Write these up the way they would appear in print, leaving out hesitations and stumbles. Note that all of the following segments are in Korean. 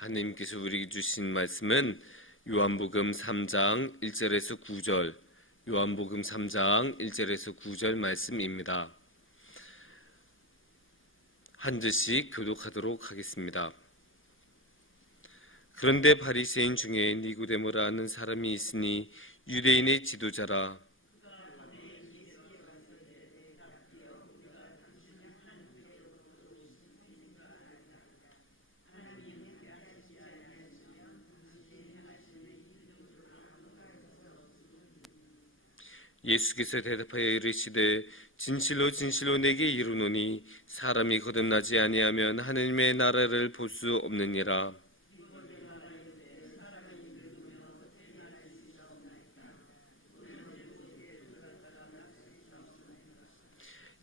하나님께서 우리에게 주신 말씀은 요한복음 3장 1절에서 9절, 요한복음 3장 1절에서 9절 말씀입니다. 한 절씩 교독하도록 하겠습니다. 그런데 바리새인 중에 니고데모라 하는 사람이 있으니 유대인의 지도자라. 예수께서 대답하여 이르시되 진실로 진실로 내게 이르노니 사람이 거듭나지 아니하면 하느님의 나라를 볼 수 없느니라.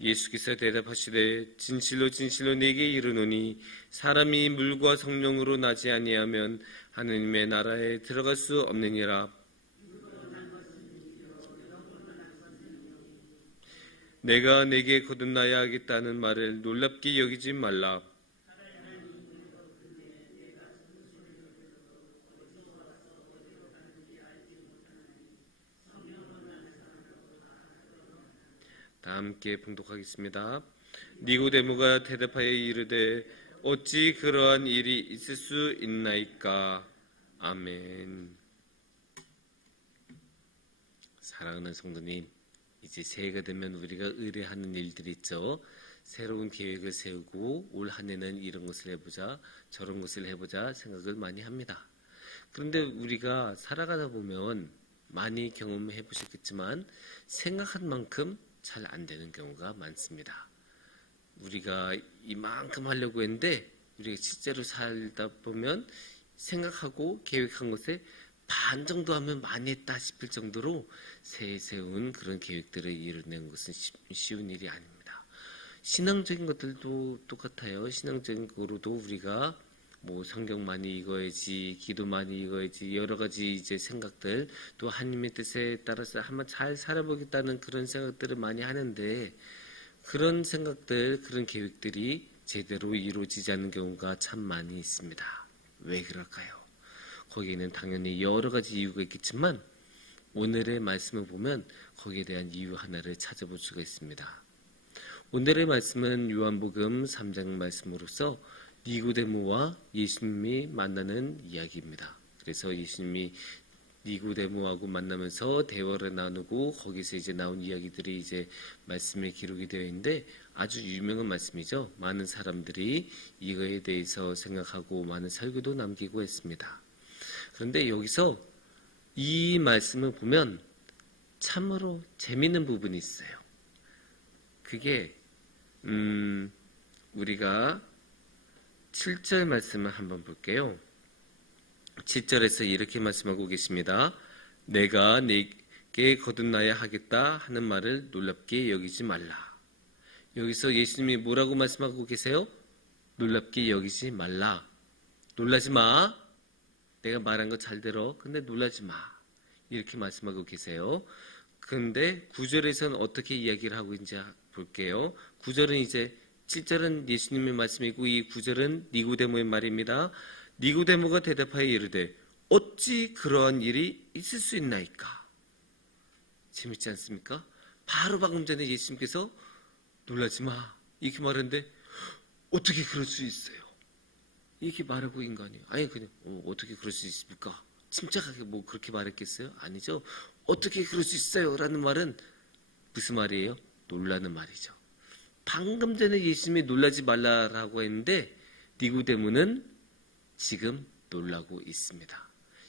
예수께서 대답하시되 진실로 진실로 내게 이르노니 사람이 물과 성령으로 나지 아니하면 하느님의 나라에 들어갈 수 없느니라. 내가 내게 거듭나야 하겠다는 말을 놀랍게 여기지 말라. 다 함께 봉독하겠습니다. 니고데모가 대답하여 이르되 어찌 그러한 일이 있을 수 있나이까. 아멘. 사랑하는 성도님, 이제 새해가 되면 우리가 의뢰하는 일들이 있죠. 새로운 계획을 세우고 올 한 해는 이런 것을 해보자, 저런 것을 해보자 생각을 많이 합니다. 그런데 우리가 살아가다 보면 많이 경험해 보셨겠지만 생각한 만큼 잘 안 되는 경우가 많습니다. 우리가 이만큼 하려고 했는데 우리가 실제로 살다 보면 생각하고 계획한 것에 반 정도 하면 많이 했다 싶을 정도로 새해 세운 그런 계획들을 이뤄내는 것은 쉬운 일이 아닙니다. 신앙적인 것들도 똑같아요. 신앙적인 거로도 우리가 성경 많이 읽어야지, 기도 많이 읽어야지, 여러 가지 이제 생각들, 또 하나님의 뜻에 따라서 한번 잘 살아보겠다는 그런 생각들을 많이 하는데 그런 생각들, 그런 계획들이 제대로 이루어지지 않는 경우가 참 많이 있습니다. 왜 그럴까요? 거기에는 당연히 여러 가지 이유가 있겠지만 오늘의 말씀을 보면 거기에 대한 이유 하나를 찾아볼 수가 있습니다. 오늘의 말씀은 요한복음 3장 말씀으로서 니고데모와 예수님이 만나는 이야기입니다. 그래서 예수님이 니고데모하고 만나면서 대화를 나누고 거기서 이제 나온 이야기들이 이제 말씀에 기록이 되어 있는데 아주 유명한 말씀이죠. 많은 사람들이 이거에 대해서 생각하고 많은 설교도 남기고 했습니다. 그런데 여기서 이 말씀을 보면 참으로 재미있는 부분이 있어요. 그게 우리가 7절 말씀을 한번 볼게요. 7절에서 이렇게 말씀하고 계십니다. 내가 내게 거듭나야 하겠다 하는 말을 놀랍게 여기지 말라. 여기서 예수님이 뭐라고 말씀하고 계세요? 놀랍게 여기지 말라. 놀라지 마. 내가 말한 거 잘 들어. 근데 놀라지 마. 이렇게 말씀하고 계세요. 그런데 9절에서는 어떻게 이야기를 하고 있는지 볼게요. 9절은 이제 7절은 예수님의 말씀이고 이 9절은 니고데모의 말입니다. 니고데모가 대답하여 이르되 어찌 그러한 일이 있을 수 있나이까. 재밌지 않습니까? 바로 방금 전에 예수님께서 놀라지 마 이렇게 말했는데 어떻게 그럴 수 있어요? 이렇게 말하고 인간이 아니 그냥 어떻게 그럴 수 있습니까? 침착하게 그렇게 말했겠어요? 아니죠. 어떻게 그럴 수 있어요? 라는 말은 무슨 말이에요? 놀라는 말이죠. 방금 전에 예수님이 놀라지 말라라고 했는데 니고데모는 지금 놀라고 있습니다.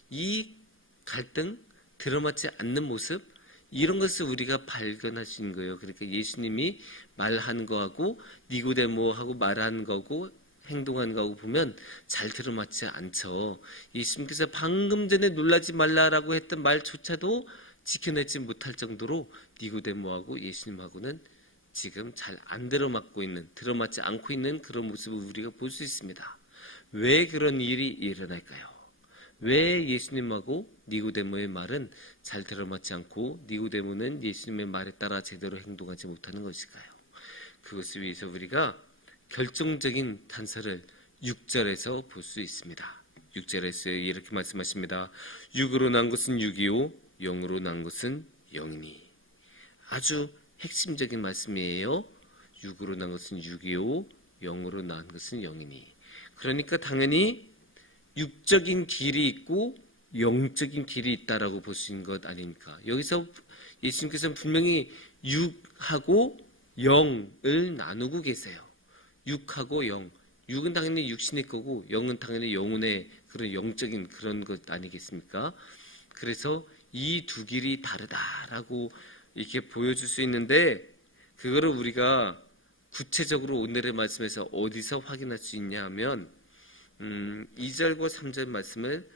이 갈등, 들어맞지 않는 모습 이런 것을 우리가 발견할 수 있는 거예요. 그러니까 예수님이 말하는 거하고 니고데모하고 말하는 거고 행동하는 거하고 보면 잘 들어맞지 않죠. 예수님께서 방금 전에 놀라지 말라라고 했던 말조차도 지켜내지 못할 정도로 니고데모하고 예수님하고는 지금 잘 안 들어맞지 않고 있는 그런 모습을 우리가 볼 수 있습니다. 왜 그런 일이 일어날까요? 왜 예수님하고 니고데모의 말은 잘 들어맞지 않고 니고데모는 예수님의 말에 따라 제대로 행동하지 못하는 것일까요? 그것을 위해서 우리가 결정적인 단서를 6절에서 볼 수 있습니다. 6절에서 이렇게 말씀하십니다. 육으로 난 것은 육이요 영으로 난 것은 영이니. 아주 핵심적인 말씀이에요. 육으로 난 것은 육이요 영으로 난 것은 영이니. 그러니까 당연히 육적인 길이 있고 영적인 길이 있다라고 볼 수 있는 것 아닙니까? 여기서 예수님께서는 분명히 육하고 영을 나누고 계세요. 육하고 영. 육은 당연히 육신의 거고 영은 당연히 영혼의 그런 영적인 그런 것 아니겠습니까? 그래서 이 두 길이 다르다라고 이렇게 보여줄 수 있는데, 그거를 우리가 구체적으로 오늘의 말씀에서 어디서 확인할 수 있냐 하면 2절과 3절 말씀을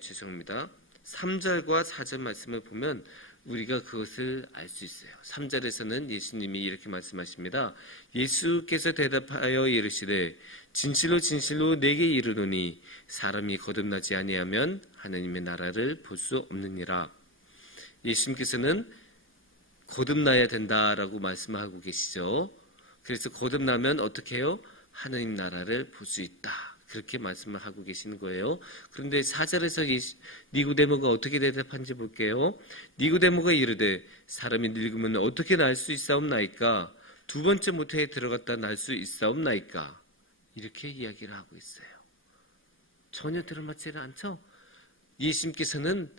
죄송합니다. 3절과 4절 말씀을 보면 우리가 그것을 알 수 있어요. 3절에서는 예수님이 이렇게 말씀하십니다. 예수께서 대답하여 이르시되 진실로 진실로 내게 이르노니 사람이 거듭나지 아니하면 하나님의 나라를 볼 수 없느니라. 예수님께서는 거듭나야 된다라고 말씀하고 계시죠. 그래서 거듭나면 어떻게 해요? 하나님 나라를 볼 수 있다. 그렇게 말씀을 하고 계시는 거예요. 그런데 4절에서 니고데모가 어떻게 대답한지 볼게요. 니고데모가 이르되 사람이 늙으면 어떻게 날 수 있사옵나이까? 두 번째 모태에 들어갔다 날 수 있사옵나이까? 이렇게 이야기를 하고 있어요. 전혀 들어맞지는 않죠? 예수님께서는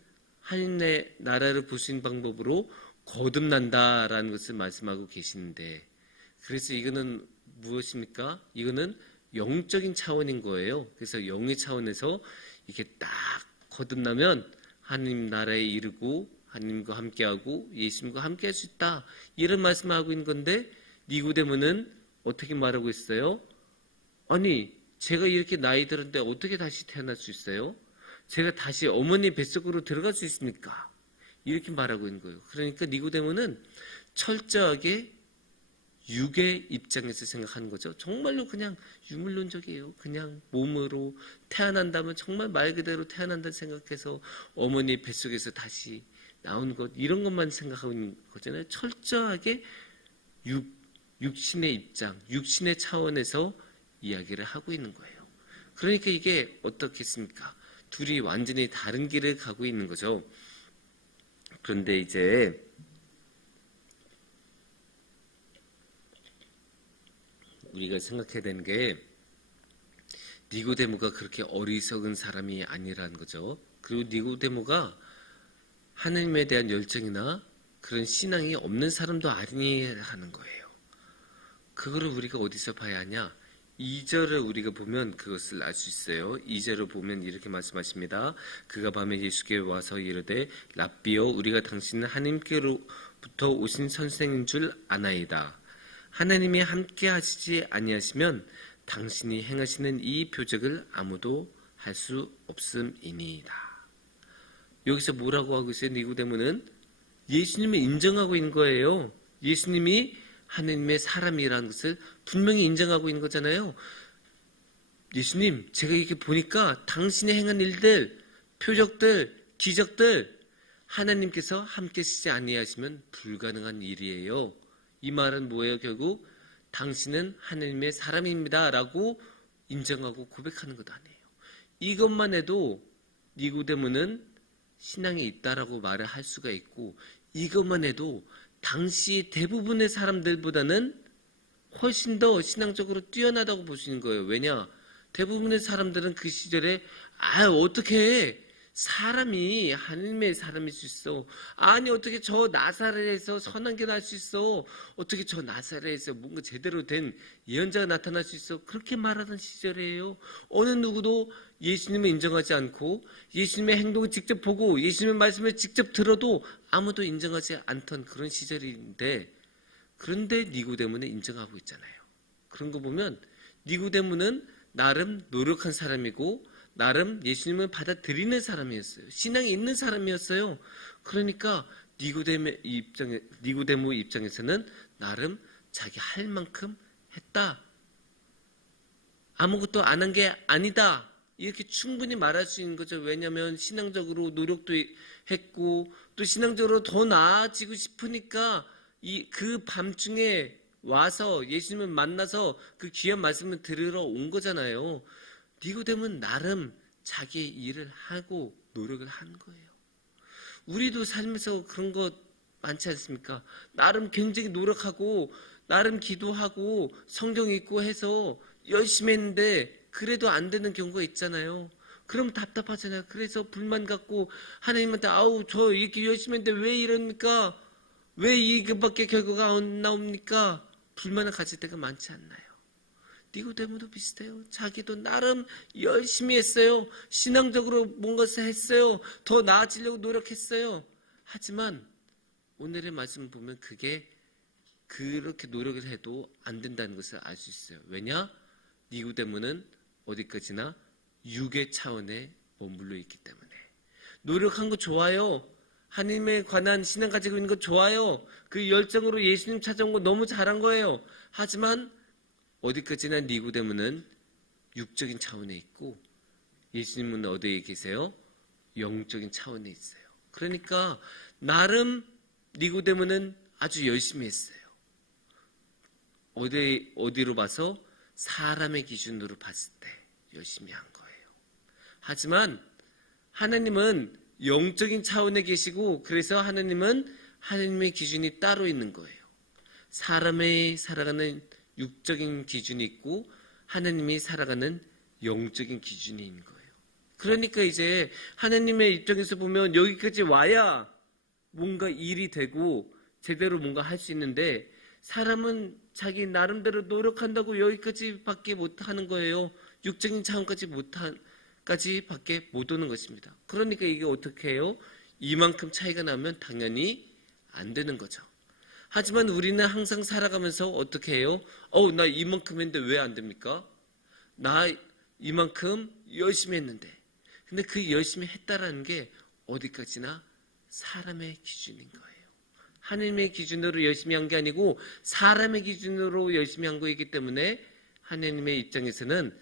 하나님의 나라를 볼 수 있는 방법으로 거듭난다라는 것을 말씀하고 계시는데, 그래서 이거는 무엇입니까? 이거는 영적인 차원인 거예요. 그래서 영의 차원에서 이렇게 딱 거듭나면 하나님 나라에 이르고 하나님과 함께하고 예수님과 함께할 수 있다. 이런 말씀을 하고 있는 건데, 니고데모는 어떻게 말하고 있어요? 아니, 제가 이렇게 나이 들었는데 어떻게 다시 태어날 수 있어요? 제가 다시 어머니 뱃속으로 들어갈 수 있습니까? 이렇게 말하고 있는 거예요. 그러니까 니고데모는 철저하게 육의 입장에서 생각하는 거죠. 정말로 그냥 유물론적이에요. 그냥 몸으로 태어난다면 정말 말 그대로 태어난다 생각해서 어머니 뱃속에서 다시 나온 것, 이런 것만 생각하고 있는 거잖아요. 철저하게 육신의 입장, 육신의 차원에서 이야기를 하고 있는 거예요. 그러니까 이게 어떻겠습니까? 둘이 완전히 다른 길을 가고 있는 거죠. 그런데 이제 우리가 생각해야 되는 게 니고데모가 그렇게 어리석은 사람이 아니라는 거죠. 그리고 니고데모가 하나님에 대한 열정이나 그런 신앙이 없는 사람도 아니라는 거예요. 그거를 우리가 어디서 봐야 하냐? 2절을 우리가 보면 그것을 알 수 있어요. 2절을 보면 이렇게 말씀하십니다. 그가 밤에 예수께 와서 이르되 랍비여 우리가 당신은 하나님께로부터 오신 선생인 줄 아나이다. 하나님이 함께 하시지 아니하시면 당신이 행하시는 이 표적을 아무도 할 수 없음이니이다. 여기서 뭐라고 하고 있어요? 니고데모는 예수님을 인정하고 있는 거예요. 예수님이 하나님의 사람이라는 것을 분명히 인정하고 있는 거잖아요. 예수님, 제가 이렇게 보니까 당신이 행한 일들, 표적들, 기적들, 하나님께서 함께 하시지 아니하시면 불가능한 일이에요. 이 말은 뭐예요? 결국 당신은 하나님의 사람입니다 라고 인정하고 고백하는 것 아니에요. 이것만 해도 니고데모는 신앙이 있다라고 말을 할 수가 있고, 이것만 해도 당시 대부분의 사람들보다는 훨씬 더 신앙적으로 뛰어나다고 볼 수 있는 거예요. 왜냐? 대부분의 사람들은 그 시절에 어떻게 사람이 하나님의 사람일 수 있어? 아니 어떻게 저 나사렛에서 선한 게 날 수 있어? 어떻게 저 나사렛에서 뭔가 제대로 된 예언자가 나타날 수 있어? 그렇게 말하던 시절이에요. 어느 누구도 예수님을 인정하지 않고 예수님의 행동을 직접 보고 예수님의 말씀을 직접 들어도 아무도 인정하지 않던 그런 시절인데, 그런데 니고데모는 인정하고 있잖아요. 그런 거 보면 니고데모는 나름 노력한 사람이고 나름 예수님을 받아들이는 사람이었어요. 신앙이 있는 사람이었어요. 그러니까 니고데모 입장에서는 나름 자기 할 만큼 했다. 아무것도 안 한 게 아니다. 이렇게 충분히 말할 수 있는 거죠. 왜냐하면 신앙적으로 노력도 했고 또 신앙적으로 더 나아지고 싶으니까 그 밤중에 와서 예수님을 만나서 그 귀한 말씀을 들으러 온 거잖아요. 니고데모는 나름 자기의 일을 하고 노력을 한 거예요. 우리도 삶에서 그런 것 많지 않습니까? 나름 굉장히 노력하고 나름 기도하고 성경 읽고 해서 열심히 했는데 그래도 안 되는 경우가 있잖아요. 그럼 답답하잖아요. 그래서 불만 갖고 하나님한테 아우 저 이렇게 열심히 했는데 왜 이럽니까? 왜 이거밖에 결과가 안 나옵니까? 불만을 가질 때가 많지 않나요? 니고데모도 비슷해요. 자기도 나름 열심히 했어요. 신앙적으로 뭔가를 했어요. 더 나아지려고 노력했어요. 하지만 오늘의 말씀을 보면 그게 그렇게 노력을 해도 안 된다는 것을 알 수 있어요. 왜냐? 니고데모는 어디까지나 육의 차원에 머물러 있기 때문에. 노력한 거 좋아요. 하나님에 관한 신앙 가지고 있는 거 좋아요. 그 열정으로 예수님 찾아온 거 너무 잘한 거예요. 하지만 어디까지나 니고데모는 육적인 차원에 있고 예수님은 어디에 계세요? 영적인 차원에 있어요. 그러니까 나름 니고데모는 아주 열심히 했어요. 어디로 봐서? 사람의 기준으로 봤을 때 열심히 한 거예요. 하지만 하나님은 영적인 차원에 계시고 그래서 하나님은 하나님의 기준이 따로 있는 거예요. 사람의 살아가는 육적인 기준이 있고 하나님이 살아가는 영적인 기준이 있는 거예요. 그러니까 이제 하나님의 입장에서 보면 여기까지 와야 뭔가 일이 되고 제대로 뭔가 할 수 있는데 사람은 자기 나름대로 노력한다고 여기까지밖에 못하는 거예요. 육적인 차원까지 밖에 못 오는 것입니다. 그러니까 이게 어떻게 해요? 이만큼 차이가 나면 당연히 안 되는 거죠. 하지만 우리는 항상 살아가면서 어떻게 해요? 나 이만큼 했는데 왜 안 됩니까? 나 이만큼 열심히 했는데. 근데 그 열심히 했다라는 게 어디까지나 사람의 기준인 거예요. 하나님의 기준으로 열심히 한 게 아니고 사람의 기준으로 열심히 한 거이기 때문에 하나님의 입장에서는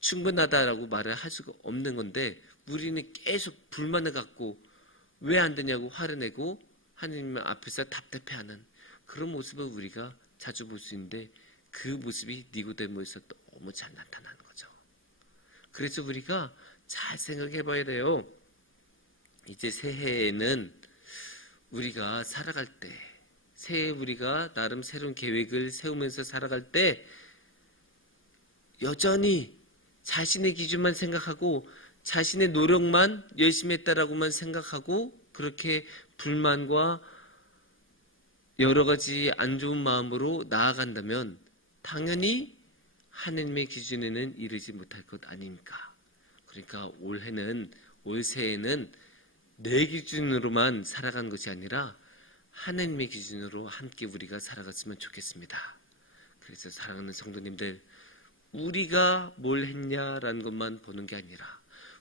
충분하다라고 말을 할 수가 없는 건데 우리는 계속 불만을 갖고 왜 안 되냐고 화를 내고 하나님 앞에서 답답해하는 그런 모습을 우리가 자주 볼 수 있는데 그 모습이 니고데모에서 너무 잘 나타나는 거죠. 그래서 우리가 잘 생각해 봐야 돼요. 이제 새해에는 우리가 살아갈 때 새해 우리가 나름 새로운 계획을 세우면서 살아갈 때 여전히 자신의 기준만 생각하고 자신의 노력만 열심히 했다라고만 생각하고 그렇게 불만과 여러 가지 안 좋은 마음으로 나아간다면 당연히 하나님의 기준에는 이르지 못할 것 아닙니까? 그러니까 올 새해는 내 기준으로만 살아간 것이 아니라 하나님의 기준으로 함께 우리가 살아갔으면 좋겠습니다. 그래서 사랑하는 성도님들, 우리가 뭘 했냐라는 것만 보는 게 아니라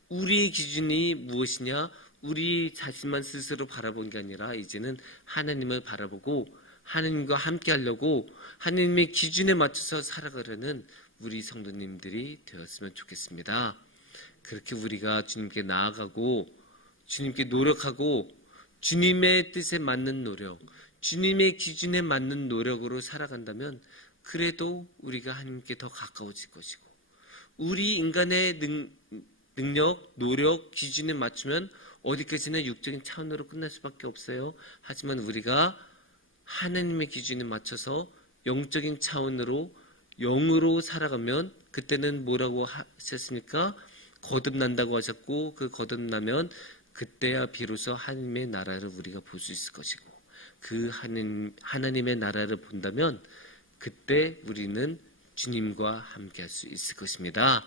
우리의 기준이 무엇이냐, 우리 자신만 스스로 바라본 게 아니라 이제는 하나님을 바라보고 하나님과 함께 하려고 하나님의 기준에 맞춰서 살아가려는 우리 성도님들이 되었으면 좋겠습니다. 그렇게 우리가 주님께 나아가고 주님께 노력하고 주님의 뜻에 맞는 노력, 주님의 기준에 맞는 노력으로 살아간다면 그래도 우리가 하나님께 더 가까워질 것이고 우리 인간의 능력, 노력, 기준에 맞추면 어디까지나 육적인 차원으로 끝날 수밖에 없어요. 하지만 우리가 하나님의 기준에 맞춰서 영적인 차원으로 영으로 살아가면 그때는 뭐라고 하셨습니까? 거듭난다고 하셨고 그 거듭나면 그때야 비로소 하나님의 나라를 우리가 볼 수 있을 것이고 그 하나님의 나라를 본다면 그때 우리는 주님과 함께 할 수 있을 것입니다.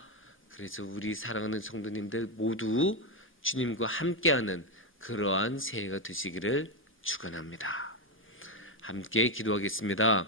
그래서 우리 사랑하는 성도님들 모두 주님과 함께하는 그러한 새해가 되시기를 축원합니다. 함께 기도하겠습니다.